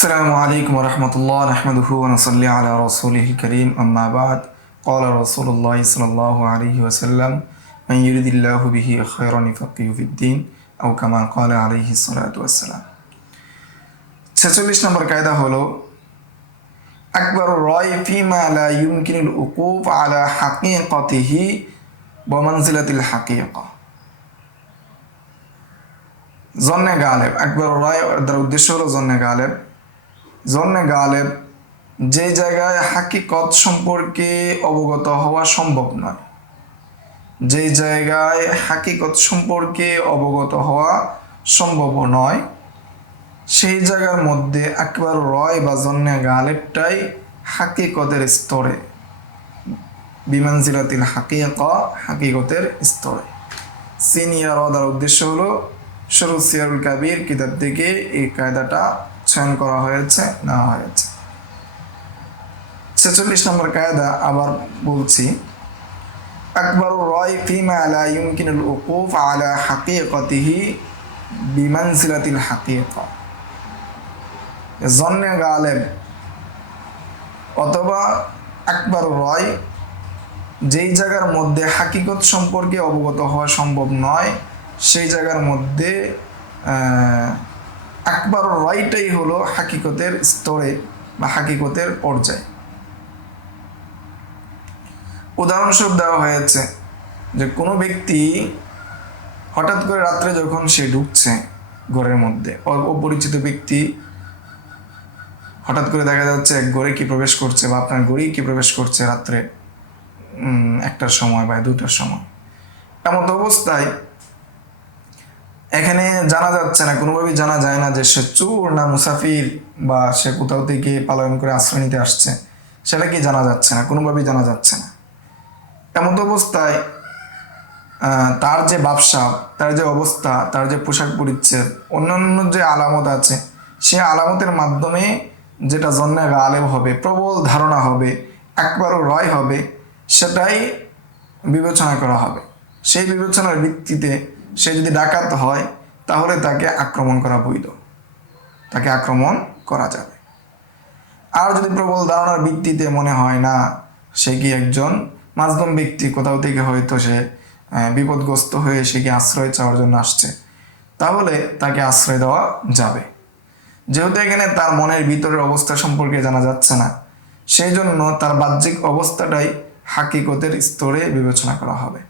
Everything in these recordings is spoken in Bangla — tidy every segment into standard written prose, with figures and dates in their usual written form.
السلام عليكم ورحمة الله نحمده ونصلي على رسوله الكريم أما بعد قال رسول الله صلى الله عليه وسلم من يرد الله به خيرا يفقهه في الدين أو كما قال عليه الصلاة والسلام 46 নম্বর কায়দা হলো আকবর রায় ফিমা লা ইউমকিনুল উকুফ আলা হাকিকাতিহি ওয়া মানজিলাতিল হাকিকা জন্নে গালেব আকবর রায় এর উদ্দেশ্য হলো জন্নে গালেব যে জায়গায় হাকিকত সম্পর্কে অবগত হওয়া সম্ভব নয়, যে জায়গায় হাকিকত সম্পর্কে অবগত হওয়া সম্ভব নয় সেই জায়গার মধ্যে আকবর রয় বা জন্নে গালেবটাই হাকিকতের স্তরে বিমানজিলাতিল হাকিকা হাকিকতের স্তরে সিনিয়র দ্বারা উদ্দেশ্য হলো শুরু সিয়ারুল কাবির কিতাব থেকে এই কায়দাটা চয়ন করা হয়েছে নেওয়া হয়েছে। 46 নম্বর কায়দা আবার বলছি, আকবর রয় ফিমা লা ইউমকিনুল উকুফ আলা হাকিকাতিহি বিমানজিলাতিল হাকিকা জন্নে গালেব অথবা আকবর রয় যেই জায়গার মধ্যে হাকিকত সম্পর্কে অবগত হওয়া সম্ভব নয় সেই জায়গার মধ্যে আকবর রয়টাই হলো হাকিকতের স্তরে বা হাকিকতের পর্যায়ে। উদাহরণস্বরূপ দেওয়া হয়েছে যে কোনো ব্যক্তি হঠাৎ করে রাত্রে যখন সে ঢুকছে ঘরের মধ্যে, অপরিচিত ব্যক্তি হঠাৎ করে দেখা যাচ্ছে এক ঘরে কি প্রবেশ করছে বা আপনার ঘরেই কি প্রবেশ করছে রাত্রে 1টার সময় বা 2টার সময়। এমন অবস্থায় এখানে জানা যাচ্ছে না, কোনোভাবেই জানা যায় না যে সে চোর না মুসাফির বা সে কোথাও থেকে পালায়ন করে আশ্রয় নিতে আসছে, সেটা কি জানা যাচ্ছে না, কোনোভাবেই জানা যাচ্ছে না। এমন অবস্থায় তার যে ব্যবসা, তার যে অবস্থা, তার যে পোশাক পরিচ্ছদ, অন্যান্য যে আলামত আছে সে আলামতের মাধ্যমে যেটা জন্নে গালেব হবে, প্রবল ধারণা হবে, আকবর রয় হবে, সেটাই বিবেচনা করা হবে। সেই বিবেচনার ভিত্তিতে সে যদি ডাকাত হয় তাহলে তাকে আক্রমণ করা বৈধ, তাকে আক্রমণ করা যাবে। আর যদি প্রবল ধারণার ভিত্তিতে মনে হয় না সে কি একজন মাজলুম ব্যক্তি, কোথাও থেকে হয়তো সে বিপদগ্রস্ত হয়ে সে কি আশ্রয় চাওয়ার জন্য আসছে, তাহলে তাকে আশ্রয় দেওয়া যাবে। যেহেতু এখানে তার মনের ভিতরের অবস্থা সম্পর্কে জানা যাচ্ছে না, সেই জন্য তার বাহ্যিক অবস্থাটাই হাকিকতের স্তরে বিবেচনা করা হবে।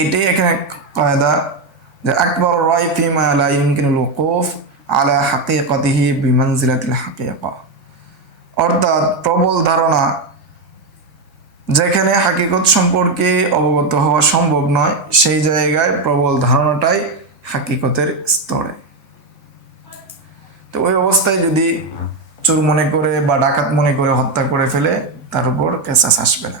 এটাই এখানে কায়দা যে আকবর রায় ফিমা লা ইউমকিনুল উকুফ আলা হাকিকাতিহি বিমানজিলাতিল হাকিকা, অর্থাৎ প্রবল ধারণা যেখানে হাকিকত সম্পর্কে অবগত হওয়া সম্ভব নয় সেই জায়গায় প্রবল ধারণাটাই হাকিকতের স্তরে। তো ওই অবস্থায় যদি চোর মনে করে বা ডাকাত মনে করে হত্যা করে ফেলে তার উপর কেসাস আসবে না।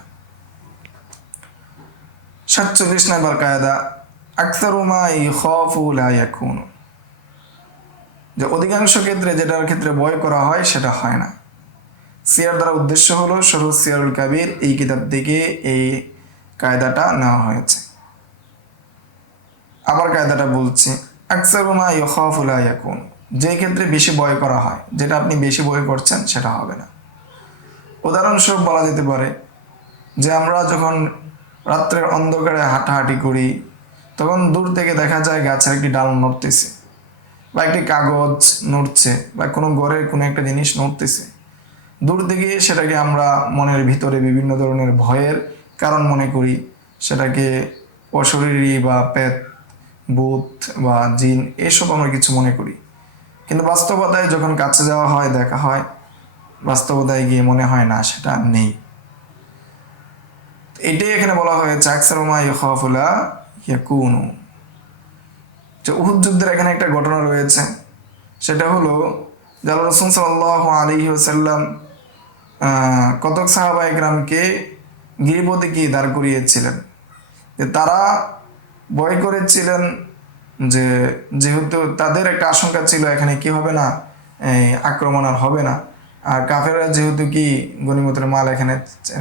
47 নম্বর কায়দা আকসারু মা ইখাফু লা ইয়াকুন, যে অধিকাংশ ক্ষেত্রে যেটার ক্ষেত্রে ভয় করা হয় সেটা হয় না। সিয়ার দ্বারা উদ্দেশ্য হলো শুরু সিয়ারুল কাবির এই কিতাব থেকে এই কায়দাটা নেওয়া হয়েছে। আবার কায়দাটা বলছি, আকসারু মা ইখাফু লা ইয়াকুন, যে ক্ষেত্রে বেশি ভয় করা হয়, যেটা আপনি বেশি ভয় করছেন সেটা হবে না। উদাহরণস্বরূপ বলা যেতে পারে যে আমরা যখন রাত্রের অন্ধকারে হাঁটাহাঁটি করি তখন দূর থেকে দেখা যায় গাছের একটি ডাল নড়তেছে বা একটি কাগজ নড়ছে বা কোনো ঘরের কোনো একটা জিনিস নড়তেছে। দূর থেকে সেটাকে আমরা মনের ভিতরে বিভিন্ন ধরনের ভয়ের কারণ মনে করি, সেটাকে অশরীরী বা পেত, ভূত বা জিন এসব আমরা কিছু মনে করি। কিন্তু বাস্তবতায় যখন কাছে যাওয়া হয়, দেখা হয়, বাস্তবতায় গিয়ে মনে হয় না সেটা নেই। এটাই এখানে বলা হয়েছে আকসারু মা ইখাফু লা ইয়াকুনু। যে উহুদ যুদ্ধের এখানে একটা ঘটনা রয়েছে, সেটা হলো যে আল্লাহ রাসূল সাল্লাল্লাহু আলাইহি ওয়াসাল্লাম কতক সাহাবা ইকরামকে গিরিপথে কি দাঁড় করিয়েছিলেন, যে তারা ভয় করেছিলেন যে যেহেতু তাদের একটা আশঙ্কা ছিল এখানে কি হবে না, আক্রমণ আর হবে না, আর কাফেররা যেহেতু কি গনিমতের মাল এখানে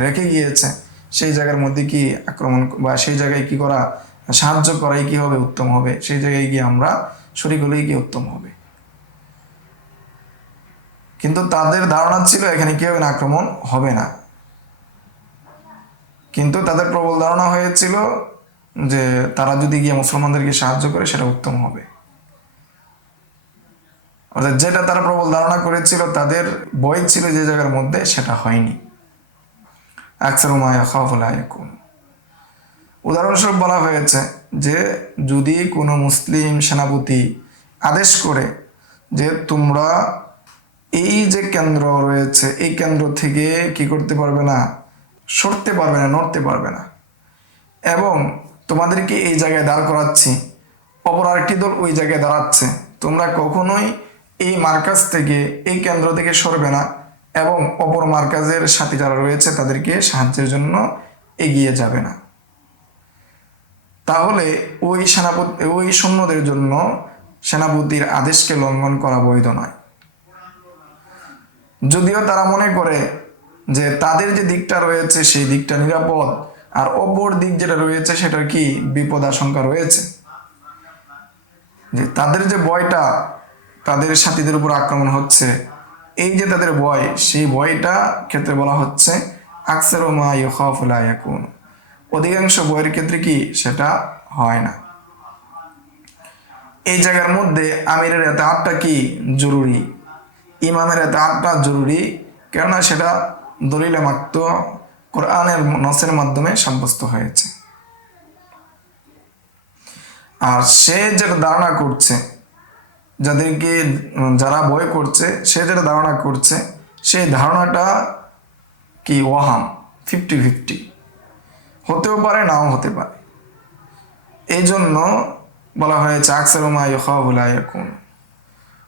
রেখে গিয়েছে সেই জায়গার মধ্যে কি আক্রমণ বা সেই জায়গায় কি করা, সাহায্য করাই কি হবে, উত্তম হবে, সেই জায়গায় গিয়ে আমরা শরীক হলেই কি উত্তম হবে। কিন্তু তাদের ধারণা ছিল এখানে কি হবে না, আক্রমণ হবে না। কিন্তু তাদের প্রবল ধারণা হয়েছিল যে তারা যদি গিয়ে মুসলমানদেরকে সাহায্য করে সেটা উত্তম হবে। অর্থাৎ যেটা তারা প্রবল ধারণা করেছিল, তাদের ভয় ছিল যে জায়গার মধ্যে, সেটা হয়নি। আকসারু মা ইয়াখাফু লা ইয়াকুন। উদাহরণস্বরূপ বলা হয়েছে যে যদি কোনো মুসলিম সেনাপতি আদেশ করে যে তোমরা এই যে কেন্দ্র রয়েছে এই কেন্দ্র থেকে কি করতে পারবে না, সরতে পারবে না, নড়তে পারবে না, এবং তোমাদেরকে এই জায়গায় দাঁড় করাচ্ছি, অপর আরেকটি দল ওই জায়গায় দাঁড়াচ্ছে, তোমরা কখনোই এই মার্কাজ থেকে, এই কেন্দ্র থেকে সরবে না এবং অপর মার্কাজের সাথে যারা রয়েছে তাদেরকে সাহায্যের জন্য এগিয়ে যাবে না, তাহলে ওই সৈন্যদের জন্য সেনাপতির আদেশকে লঙ্ঘন করা বৈধ নয়। যদিও তারা মনে করে যে তাদের যে দিকটা রয়েছে সেই দিকটা নিরাপদ, আর অপর দিক যেটা রয়েছে সেটার কি বিপদ আশঙ্কা রয়েছে, যে তাদের যে ভয়টা তাদের সাথীদের উপর আক্রমণ হচ্ছে, এই যে তাদের ভয়, সেই ভয়টা ক্ষেত্রে বলা হচ্ছে আকসারু মা ইয়াখাফু লা ইয়াকুন। অধিকাংশ ভয়ের ক্ষেত্রে কি সেটা হয় না। এই জায়গার মধ্যে আমিরের ইতাআতটা কি জরুরি, ইমামের ইতাআতটা জরুরি, কেননা সেটা দলিলে মাত্র কোরআনের নসের মাধ্যমে সাব্যস্ত হয়েছে। আর সে যেটা ধারণা করছে, যারা ভয় করছে, সে যেটা ধারণা করছে সেই ধারণাটা কি ওয়াহাম, 50-50 হতেও পারে, নাও হতে পারে। এই জন্য বলা হয়েছে আকসারু মা ইয়াখাফু লা ইয়াকুন,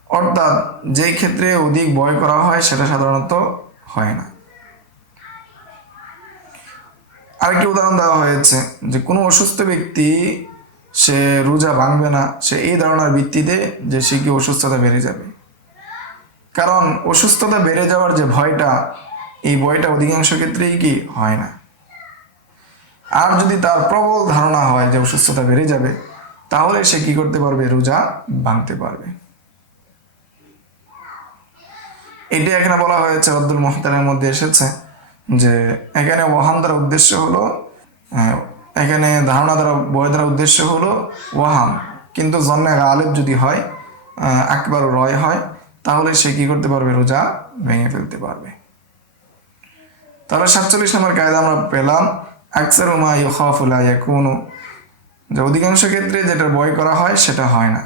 অর্থাৎ যেই ক্ষেত্রে অধিক ভয় করা হয় সেটা সাধারণত হয় না। আরেকটি উদাহরণ দেওয়া হয়েছে যে কোনো অসুস্থ ব্যক্তি সে রোজা ভাঙবে না, সে এই ধারণার ভিত্তিতে যে সে কি অসুস্থতা বেড়ে যাবে। কারণ অসুস্থতা বেড়ে যাওয়ার যে ভয়টা, এই ভয়টা অধিকাংশ ক্ষেত্রেই কি হয় না। আর যদি তার প্রবল ধারণা হয় যে অসুস্থতা বেড়ে যাবে, তাহলে সে কি করতে পারবে, রোজা ভাঙতে পারবে। এটি এখানে বলা হয়েছে রদ্দুল মুহতারের মধ্যে এসেছে যে এখানে ওয়াহাম দ্বারা উদ্দেশ্য হলো, এখানে ধারণা দ্বারা বয় দ্বারা উদ্দেশ্য হলো ওয়াহাম, কিন্তু জন্নে গালিব যদি হয়, আকবার রয় হয়, তাহলে সে কি করতে পারবে, রোজা ভেঙে ফেলতে পারবে। তাহলে 47 নম্বর কায়দা আমরা পেলাম আকসারু মা ইয়াখাফু লা ইয়াকুন, যে অধিকাংশ ক্ষেত্রে যেটা ভয় করা হয় সেটা হয় না।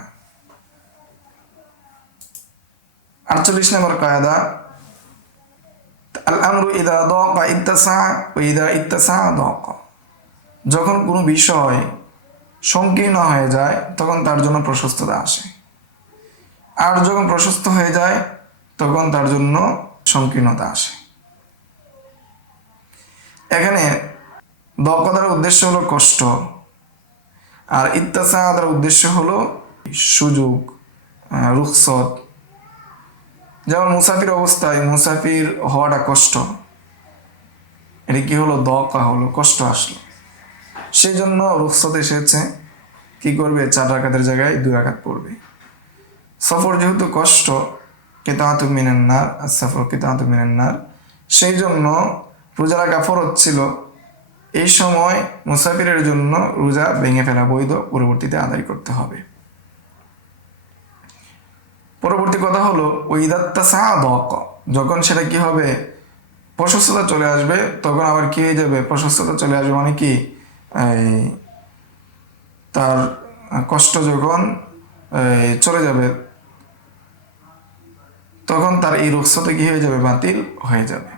48 নম্বর কায়দা আল আমরু ইযা দাকা ইত্তাসা ওয়া ইযা ইত্তাসা দাকা, যখন কোনো বিষয় সংকীর্ণ হয়ে যায় তখন তার জন্য প্রশস্ততা আসে, আর যখন প্রশস্ত হয়ে যায় তখন তার জন্য সংকীর্ণতা আসে। এখানে দাকা দ্বারা উদ্দেশ্য হলো কষ্ট, আর ইত্তাসা দ্বারা উদ্দেশ্য হলো সুযোগ, রুখসত। যেমন মুসাফির অবস্থায় মুসাফির হওয়াটা কষ্ট, এটা কি হলো, দাকা হলো, কষ্ট আসলো, সেই জন্য রুখসত এসেছে, কি করবে, 4 রাকাতের জায়গায় 2 রাকাত পড়বে। সফর যেহেতু কষ্ট, কিতাআতু মিনান নার, as-সাফর কিতাআতু মিনান নার, সেই জন্য রোজা রাখা ফরজ ছিল। এই সময় মুসাফিরের জন্য রোজা ভেঙে ফেলা বৈধ, পরবর্তীতে আদায় করতে হবে। পরবর্তী কথা হলো ওইদাত্তাসা দাকা, যখন সেটা কি হবে, প্রশস্ততা চলে আসবে, তখন আবার কি হয়ে যাবে, প্রশস্ততা চলে আসবে মানে কি, তার কষ্ট যখন চলে যাবে তখন তার এই রুখসতে কি হয়ে যাবে, বাতিল হয়ে যাবে।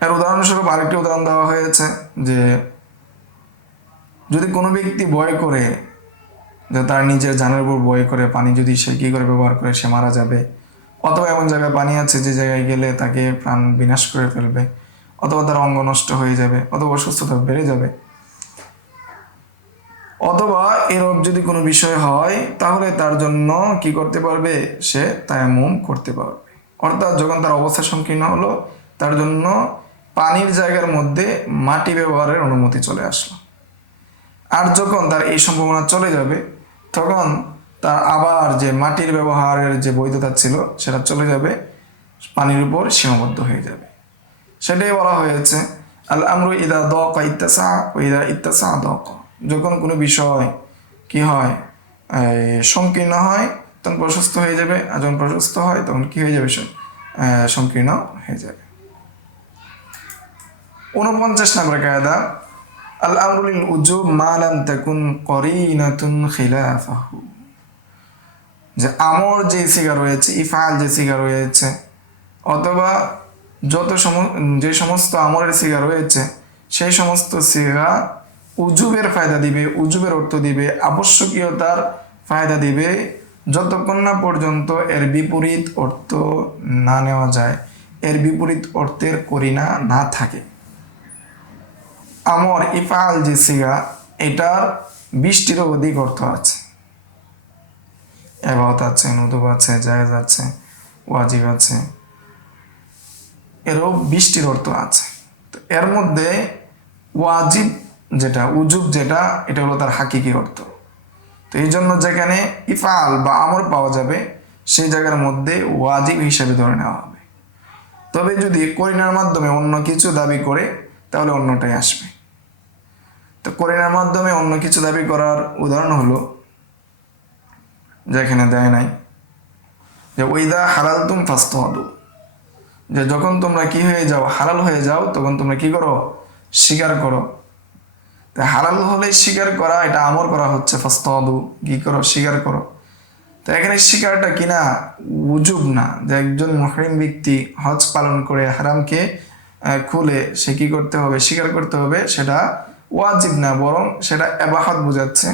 এর উদাহরণস্বরূপ আরেকটি উদাহরণ দেওয়া হয়েছে যে যদি কোনো ব্যক্তি ভয় করে যে তার নিজের জানের উপর ভয় করে পানি যদি সে কি করে ব্যবহার করে সে মারা যাবে, অথবা এমন জায়গায় পানি আছে যে জায়গায় গেলে তাকে প্রাণ বিনাশ করে ফেলবে, অথবা তার অঙ্গ নষ্ট হয়ে যাবে, অথবা অসুস্থতা বেড়ে যাবে, অথবা এরকম যদি কোনো বিষয় হয়, তাহলে তার জন্য কি করতে পারবে, সে তায়াম্মুম করতে পারবে। অর্থাৎ যখন তার অবস্থা সংকীর্ণ হলো, তার জন্য পানির জায়গার মধ্যে মাটি ব্যবহারের অনুমতি চলে আসলো। আর যখন তার এই সম্ভাবনা চলে যাবে, তখন তার আবার যে মাটির ব্যবহারের যে বৈধতা ছিল সেটা চলে যাবে, পানির উপর সীমাবদ্ধ হয়ে যাবে। সেটাই বলা হয়েছে আল আমরু ইদা দাকা ইত্তাসা ওয়া ইদা ইত্তাসা দাকা। যখন কোনো বিষয় কি হয়, সংকীর্ণ হয় তখন প্রশস্ত হয়ে যাবে, আর যখন প্রশস্ত হয় তখন কি হয়ে যাবে, সংকীর্ণ হয়ে যাবে। 49 নম্বর কায়দা আল আমরু লিল উজুব মা লাম তাকুন করিনাতুন খিলাফাহু। যে আমর যে সিগা রয়েছে, ইফআল যে সিগা রয়েছে, অথবা যে সমস্ত আমরের সিগা রয়েছে সেই সমস্ত সিগা উজুবের ফায়দা দিবে, উজুবের অর্থ দিবে, আবশ্যকীয়তার ফায়দা দিবে, যতক্ষণ না পর্যন্ত এর বিপরীত অর্থ না নেওয়া যায়, এর বিপরীত অর্থের করিনা না থাকে। আমর ইফআল যে সিগা, এটার 20টিরও অধিক অর্থ আছে। ইবাদত আছে, নুদুব আছে, জায়েজ আছে, ওয়াজিব আছে, এরও 20টির অর্থ আছে। তো এর মধ্যে ওয়াজিব যেটা, উজুব যেটা, এটা হলো তার হাকিকি অর্থ। তো এই জন্য যেখানে ইফআল বা আমর পাওয়া যাবে সেই জায়গার মধ্যে ওয়াজিব হিসাবে ধরে নেওয়া হবে। তবে যদি করিনার মাধ্যমে অন্য কিছু দাবি করে তাহলে অন্যটাই আসবে। তো করিনার মাধ্যমে অন্য কিছু দাবি করার উদাহরণ হলো, যেখানে দেয় নাই যে ওইদা হালালতুম ফাসতাদু, যে যখন তোমরা কি হয়ে যাও, হালাল হয়ে যাও, তখন তোমরা কি করো, স্বীকার করো। তো হালাল হলে স্বীকার করা, এটা আমর করা হচ্ছে, ফাসতাদু কি করো, স্বীকার করো। তো এখানে স্বীকারটা কিনা উজুব না, যে একজন মুহরিম ব্যক্তি হজ পালন করে হারামকে খুলে সে কি করতে হবে, স্বীকার করতে হবে, সেটা ওয়াজিব না, বরং সেটা ইবাহাত বোঝাচ্ছে,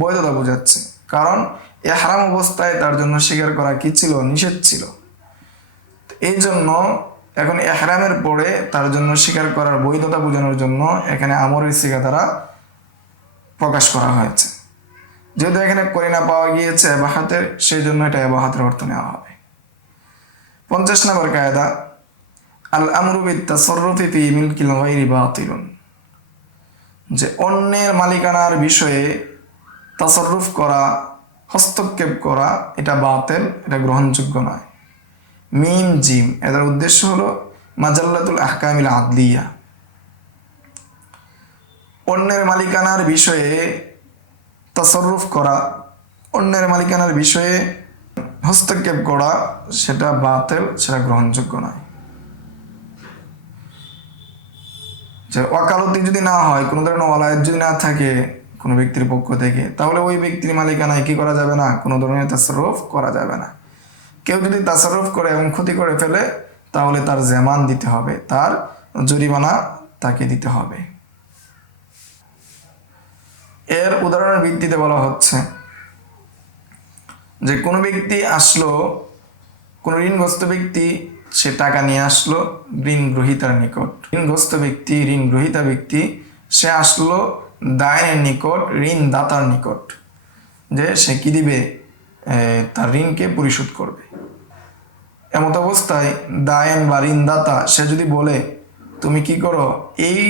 বৈধতা বোঝাচ্ছে। কারণ এ হারাম অবস্থায় তার জন্য স্বীকার করা কি ছিল, নিষেধ ছিল। এই জন্য এখন ইহরামের পরে তার জন্য স্বীকার করার বৈধতা বোঝানোর জন্য এখানে আমরের সিগা দ্বারা প্রকাশ করা হয়েছে। যেহেতু এখানে করিনা পাওয়া গিয়েছে ইবাহাতের, সেই জন্য এটা ইবাহাতের অর্থ নেওয়া হবে। 50 নম্বর কায়দা আল আমরু বিত তাসাররুফি ফি মিলকিল গায়রি বাতিলুন। যে অন্যের মালিকানার বিষয়ে তাসাররুফ করা, হস্তক্ষেপ করা, এটা বাতিল, এটা গ্রহণযোগ্য নয়। মিম জিম, এদের উদ্দেশ্য হলো মাজাল্লাতুল আহকামিল আদলিয়া। অন্যের মালিকানার বিষয়ে তাসাররুফ করা, অন্যের মালিকানার বিষয়ে হস্তক্ষেপ করা, সেটা বাতিল, সেটা গ্রহণযোগ্য নয়। যে ওয়াকালতি যদি না হয়, কোনো ধরনের ওয়ালায়াত যদি না থাকে কোনো ব্যক্তির পক্ষ থেকে, তাহলে ওই ব্যক্তির মালিকানায় কি করা যাবে না, কোনো ধরনের তাসাররুফ করা যাবে না। কেউ যদি তাসাররুফ করে এবং ক্ষতি করে ফেলে তাহলে তার জামান দিতে হবে, তার জরিমানা তাকে দিতে হবে। এর উদাহরণের ভিত্তিতে বলা হচ্ছে যে কোনো ব্যক্তি আসলো, কোনো ঋণগ্রস্ত ব্যক্তি সে টাকা নিয়ে আসলো ঋণ গ্রহীতার নিকট। ঋণগ্রস্ত ব্যক্তি, ঋণ গ্রহীতা ব্যক্তি সে আসলো দায়ের নিকট, ঋণদাতার নিকট, যে সে কি দিবে, তার ঋণকে পরিশোধ করবে। এমত অবস্থায় দায়েন বা ঋণদাতা সে যদি বলে তুমি কি করো, এই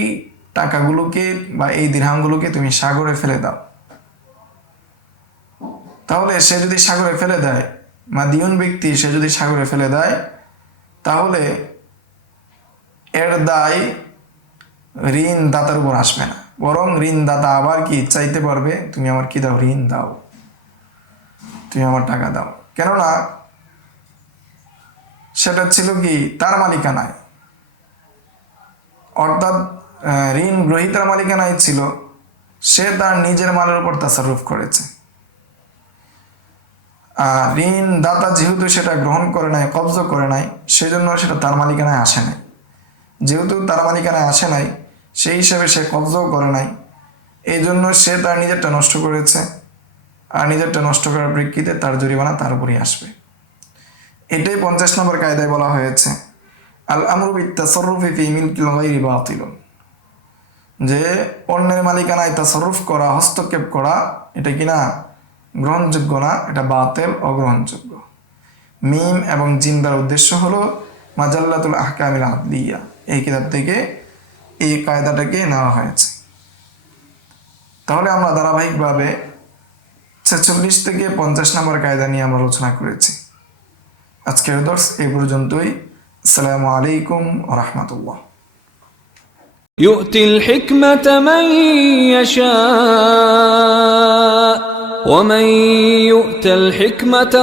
টাকাগুলোকে বা এই দিরহামগুলোকে তুমি সাগরে ফেলে দাও, তাহলে সে যদি সাগরে ফেলে দেয়, মাদিয়ুন ব্যক্তি সে যদি সাগরে ফেলে দেয়, তাহলে এর দায় ঋণদাতার উপর আসবে না, বরং ঋণদাতা আবার কি চাইতে পারবে, তুমি আমার কি দাও, ঋণ দাও, তুমি আমার টাকা দাও। কেননা সেটা ছিল কি তার মালিকানায়, অর্থাৎ ঋণ গ্রহীতার মালিকানায় ছিল, সে তার নিজের মালের উপর তাসাররুফ করেছে। আর ঋণ দাতা যেহেতু সেটা গ্রহণ করে নাই, কবজ করে নাই, সেজন্য সেটা তার মালিকানায় আসে নাই। যেহেতু তার মালিকানায় আসে নাই, সেই হিসাবে সে কবজও করে নাই, এই জন্য সে তার নিজেরটা নষ্ট করেছে, আর নিজেরটা নষ্ট করার প্রেক্ষিতে তার জরিমানা তার উপরই আসবে। এটাই 50 নম্বর কায়দায় বলা হয়েছে আল আমরু বিত তাসাররুফি ফি মিলকিল গায়রি বাতিলুন। যে অন্যের মালিকানায় তাসাররুফ করা, হস্তক্ষেপ করা, এটা কিনা গ্রহণযোগ্য না, এটা বাতিল, অগ্রহণযোগ্য। মিম এবং জিম দ্বারা উদ্দেশ্য হলো মাজাল্লাতুল আহকামিল আদলিয়া, এই কিতাব থেকে এই কায়দাটাকে নেওয়া হয়েছে। তাহলে আমরা ধারাবাহিকভাবে 46 থেকে 50 নম্বর কায়দা নিয়ে আমরা আলোচনা করেছি। আজকের দর্স এই পর্যন্তই। আসসালামু আলাইকুম ওয়া রাহমাতুল্লাহ। يؤتي الحكمة من يشاء ومن يؤت الحكمة